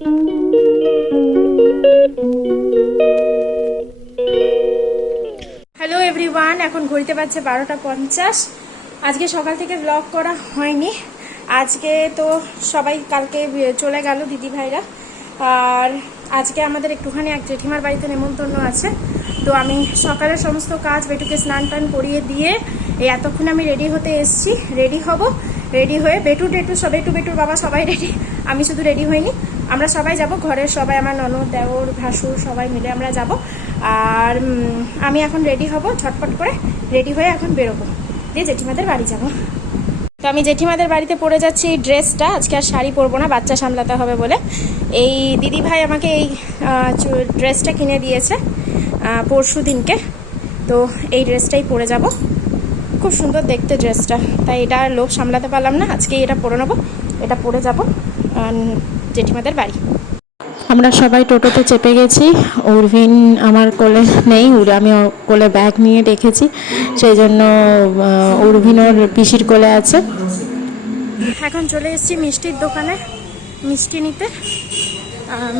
Hello everyone, এখন ঘুরতে পারছে 12টা 50। আজকে সকাল থেকে ব্লগ করা হয়নি। আজকে তো সবাই কালকে চলে গেল দিদি ভাইরা, আর আজকে আমাদের একটুখানি এক জেঠিমার বাড়িতে নেমন্তন্ন আছে। তো আমি সকালের সমস্ত কাজ বেটুকে স্নান টান করিয়ে দিয়ে এই এতক্ষণ আমি রেডি হতে এসেছি। রেডি হব, রেডি হয়ে বেটুর বাবা সবাই রেডি, আমি শুধু রেডি হইনি। আমরা সবাই যাব, ঘরের সবাই, আমার ননদ, দেওর, ভাসুর সবাই মিলে আমরা যাব। আর আমি এখন রেডি হব, ঝটপট করে রেডি হয়ে এখন বেরোবো, দিয়ে জেঠিমাদের বাড়ি যাব। তো আমি জেঠিমাদের বাড়িতে পরে যাচ্ছি এই ড্রেসটা। আজকে আর শাড়ি পরবো না, বাচ্চা সামলাতে হবে বলে। এই দিদি ভাই আমাকে এই ড্রেসটা কিনে দিয়েছে পরশু দিনকে। তো এই ড্রেসটাই পরে যাব, খুব সুন্দর দেখতে ড্রেসটা, তাই এটা আর লোভ সামলাতে পারলাম না, আজকে এটা পরে নেবো। এটা পরে যাব জেঠিমাদের বাড়ি। আমরা সবাই টোটোতে চেপে গেছি। উর্ভিন আমার কোলে নেই, আমি কোলে ব্যাগ নিয়ে রেখেছি, সেই জন্য উর্ভিন ওর পিসির কোলে আছে। এখন চলে এসেছি মিষ্টির দোকানে মিষ্টি নিতে।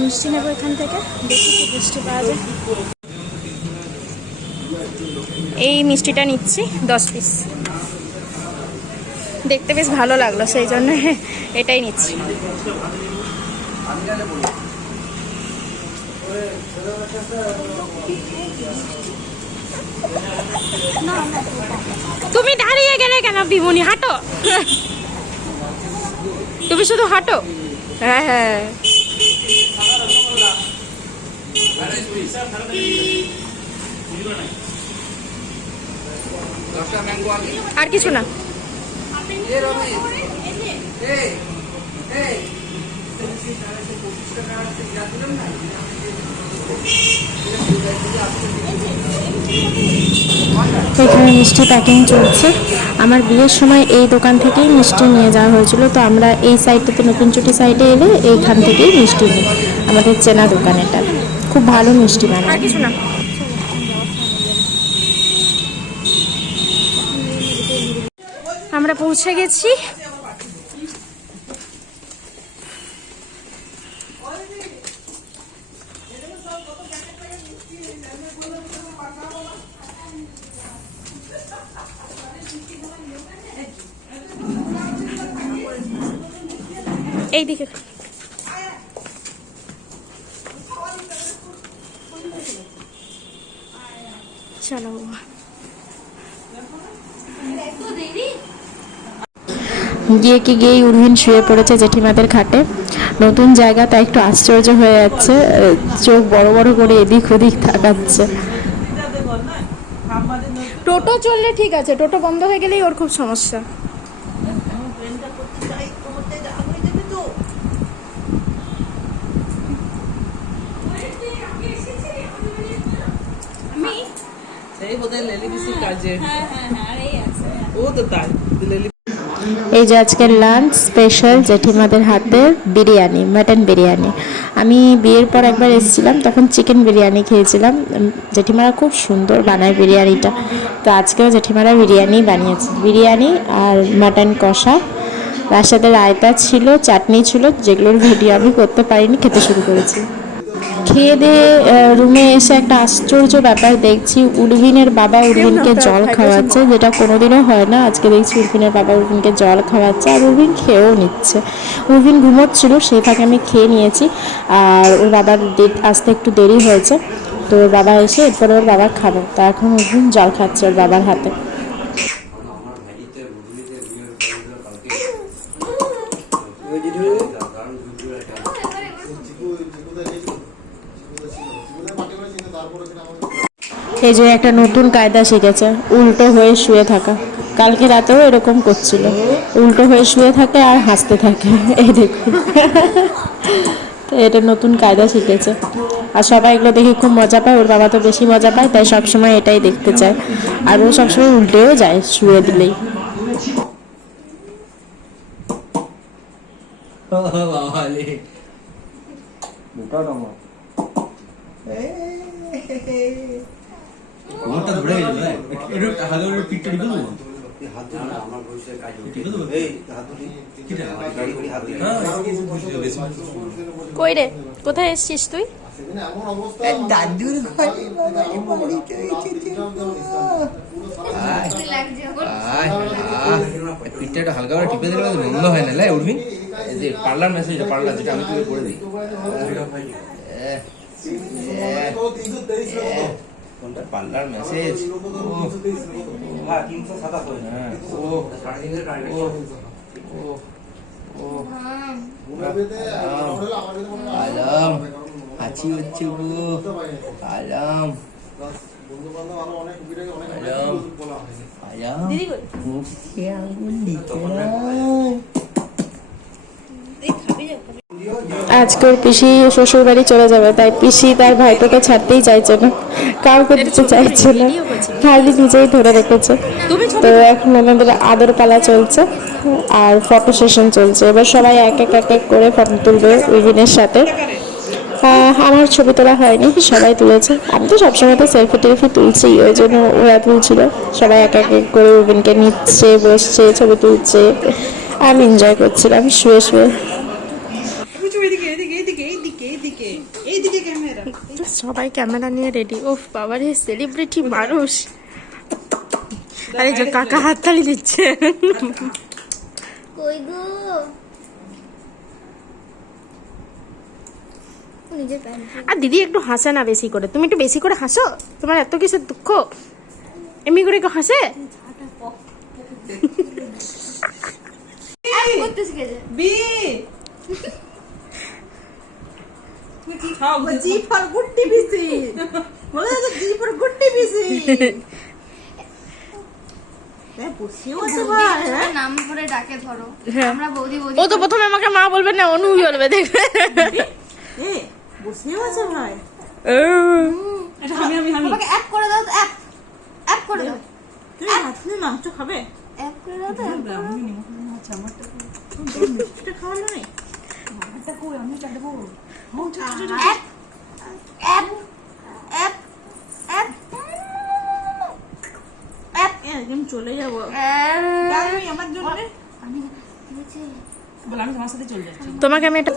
মিষ্টি নেবো এখান থেকে, দেখি কি মিষ্টি পাওয়া যায়। এই মিষ্টিটা নিচ্ছি 10 পিস, দেখতে বেশ ভালো লাগলো, সেই জন্য এটাই নিচ্ছি। তুমি দাঁড়িয়ে গেলে কেন বিমনি, হাঁটো, তুমি শুধু হাঁটো। হ্যাঁ হ্যাঁ, আর কিছু না। এখানে মিষ্টি প্যাকিং চলছে। আমার বিয়ের সময় এই দোকান থেকেই মিষ্টি নিয়ে যাওয়া হয়েছিল, তো আমরা এই সাইডটাতে নতুন চুটি সাইডে এলে এইখান থেকেই মিষ্টি নিই, আমাদের চেনা দোকান এটা, খুব ভালো মিষ্টি বানায়। আর কিছু না। আমরা পৌঁছে গেছি। এইদিকে চলো। গিয়েই উর্ভিন শুয়ে পড়েছে জেঠিমাদের খাটে। নতুন জায়গা, তাই একটু আশ্চর্য হয়ে যাচ্ছে, চোখ বড় বড় করে এদিক ওদিক তাকাচ্ছে। টোটো চললে ঠিক আছে, টোটো বন্ধ হয়ে গেলেই ওর খুব সমস্যা। এই যে আজকের লাঞ্চ স্পেশাল জেঠিমাদের হাতে বিরিয়ানি, মাটন বিরিয়ানি। আমি বিয়ের পর একবার এসেছিলাম, তখন চিকেন বিরিয়ানি খেয়েছিলাম। জেঠিমারা খুব সুন্দর বানায় বিরিয়ানিটা, তো আজকেও জেঠিমারা বিরিয়ানি বানিয়েছে। বিরিয়ানি আর মাটন কষা, তার সাথে রায়তা ছিল, চাটনি ছিল, যেগুলোর ভিডিও আমি করতে পারিনি, খেতে শুরু করেছি। খেয়ে দিয়ে রুমে এসে একটা আশ্চর্য ব্যাপার দেখছি, উর্ভিনের বাবা উর্ভিনকে জল খাওয়াচ্ছে, যেটা কোনোদিনও হয় না। আজকে দেখছি উর্ভিনের বাবা উর্ভিনকে জল খাওয়াচ্ছে, আর উর্ভিন খেয়েও নিচ্ছে। উর্ভিন ঘুমোচ্ছিল, সেই ফাঁকে আমি খেয়ে নিয়েছি। আর ওর বাবার আসতে একটু দেরি হয়েছে, তো ওর বাবা এসে এরপরে ওর বাবা খাবে, তা এখন উর্ভিন জল খাচ্ছে ওর বাবার হাতে। এই যে একটা নতুন কায়দা শিখেছে, উল্টো হয়ে শুয়ে থাকা। কালকে রাতেও এরকম করছিল, উল্টো হয়ে শুয়ে থাকে আর হাসতে থাকে, এই দেখুন। তো এটা নতুন কায়দা শিখেছে, আর সবাই এগুলো দেখে খুব মজা পায়। ওর বাবা তো বেশি মজা পায়, তাই সবসময় এটাই দেখতে চায়, আর ও সবসময় উল্টেও যায় শুয়ে দিলেই। ওটা ধরে গেল, একটু হালকা করে পিঠটা ঢুকে দেবো। কই রে, কোথায় এসছিস তুই? দাদুর ঘরে পিঠটা হালকা করে টিপে দিলে বন্ধ হয় না, উঠবি যে পার্লার মেসেজ, পার্লার যেটা আমি তোকে করে দিই। কোনটা পার্লার মেসেজ? আলাম হাঁচি হচ্ছে গো, আলাম আলাম আলাম মুখে আঙুল দিতে আজকের পিসি শ্বশুর বাড়ি চলে যাবে, তাই পিসি তার ভাইটাকে ছাড়তেই চাইছে না, কাউকে দিতে চাইছে না, খালি নিজেই ধরে রেখেছে। তো এখন ওনাদের আদর পালা চলছে আর ফটো সেশন চলছে। এবার সবাই এক এক এক এক করে ফটো তুলবে উইভিনের সাথে। আমার ছবি তোলা হয়নি, সবাই তুলেছে। আমি তো সবসময় তো সেলফি টেলফি তুলছি, ওই জন্য ওরা তুলছিল। সবাই এক এক এক করে উইভিনকে নিচ্ছে, বসছে, ছবি তুলছে। আমি এনজয় করছিলাম শুয়ে শুয়ে। সবাই ক্যামেরা নিয়ে রেডি। ওফ বাবারে, সেলিব্রিটি মানুষ। আরে যে কাকা হাততালি দিচ্ছে। আর দিদি একটু হাসে না বেশি করে, তুমি একটু বেশি করে হাসো। তোমার এত কিসের দুঃখ, এমনি করে কেউ হাসে? ও তো প্রথমে আমাকে মা বলবে না, অনু বলবে, দেখবে। বসেও আছে ভাই। আমাকে অ্যাপ করে দাও তো, অ্যাপ করে দাও। তুমি হাতনি মাংস খাবে? অ্যাপ করে দাও তো। আমি নিমখ আচ্ছা আমারটা এটা খাওয়া নাই। আমারটা কই, আমি চাই দেবো। App app app app app একদম চলে যাব। আমি আমার জন্য আমি নিচে বল, আমি তোমার সাথে চলে যাচ্ছি। তোমাকে আমি একটা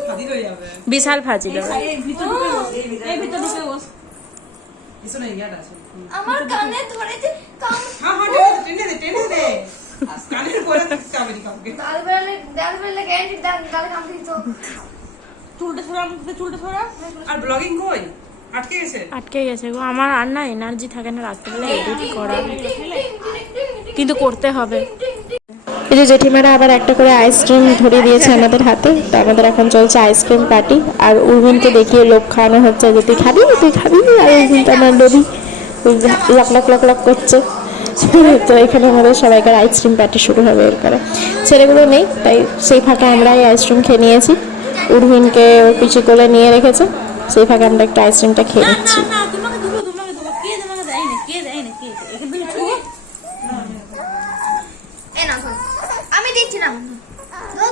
বিশাল ভাজি দেব। এই ভিতর ঢুকে বস। এসো না, ইয়াটা আছে। আমার কানে ধরেছে কান। হ্যাঁ হ্যাঁ, টেনে দে। কানের পরে থাকতে হবে কাউকে। দাল বেলে গ্যারান্টি দাল কাম দিই তো। চুলটা ছড়া। আর ব্লগিং কই? আটকে গেছে গো। আমার আর না এনার্জি থাকে না রাত্রিবেলা এডিট করা, কিন্তু করতে হবে। এই যে জেঠিমারা আবার একটা করে আইসক্রিম ধরিয়ে দিয়েছে আমাদের হাতে। তো আমাদের এখন চলছে আইসক্রিম পার্টি। আর উর্মিনকে দেখিয়ে লোক খাওয়ানো হচ্ছে যে তুই খাবি। আর উর্মিন তো আমার লোভি, লক করছে। তো এখানে আমাদের সবাইকার আইসক্রিম পার্টি শুরু হবে। এরপরে ছেলেগুলো নেই, তাই সেই ফাঁকে আমরাই আইসক্রিম খেয়ে নিয়েছি। উর্মিনকে ওর পিছু করে নিয়ে রেখেছে, সেই ফাঁকে আমরা একটু আইসক্রিমটা খেয়ে নিচ্ছি।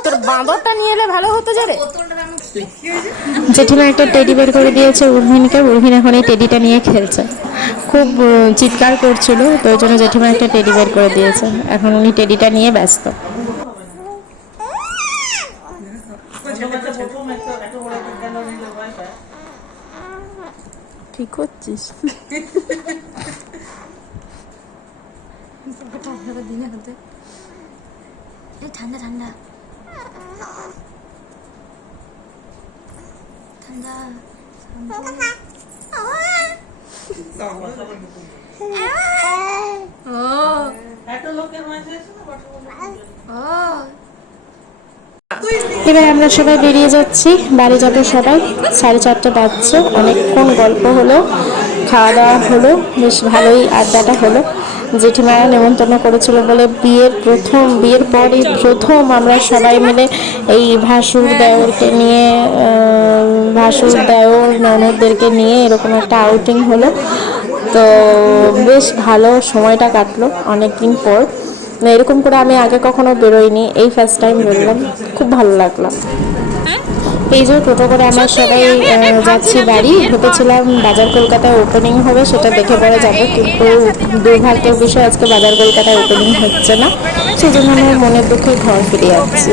তোর বাঁদরটা নিয়ে এলে ভালো হতো যে রে। জেঠিমা একটা টেডি বের করে দিয়েছে উর্ভিনকে। উর্ভিন এখন এই টেডিটা নিয়ে খেলছে, খুব চিৎকার করছিল, তো ওই জন্য জেঠিমা একটা টেডি বের করে দিয়েছে। এখন উনি টেডিটা নিয়ে ব্যস্ত। ঠিক করছিস? ঠান্ডা ঠান্ডা ঠান্ডা। এবার আমরা সবাই বেরিয়ে যাচ্ছি, বাড়ি যাবো সবাই। 4:30 বাজছে। অনেকক্ষণ গল্প হলো, খাওয়া দাওয়া হলো, বেশ ভালোই আড্ডাটা হলো। জেঠিমারা নেমন্তন্ন করেছিল বলে বিয়ের পরই প্রথম আমরা সবাই মিলে এই ভাসুর দেওরকে নিয়ে, ভাসুর দেওর ননদদেরকে নিয়ে এরকম একটা আউটিং হলো। তো বেশ ভালো সময়টা কাটলো অনেকদিন পর। এরকম করে আমি আগে কখনো বেরোইনি, এই ফার্স্ট টাইম বেরোলাম, খুব ভালো লাগলো। এই যে টোটো করে আমরা সবাই যাচ্ছি বাড়ি। ভেবেছিলাম বাজার কলকাতায় ওপেনিং হবে, সেটা দেখে পরে যাবো, কিন্তু দুর্ভাগ্যের বিষয় আজকে বাজার কলকাতায় ওপেনিং হচ্ছে না, সেই জন্য আমরা মনের দুঃখে ঘর ফিরে যাচ্ছি।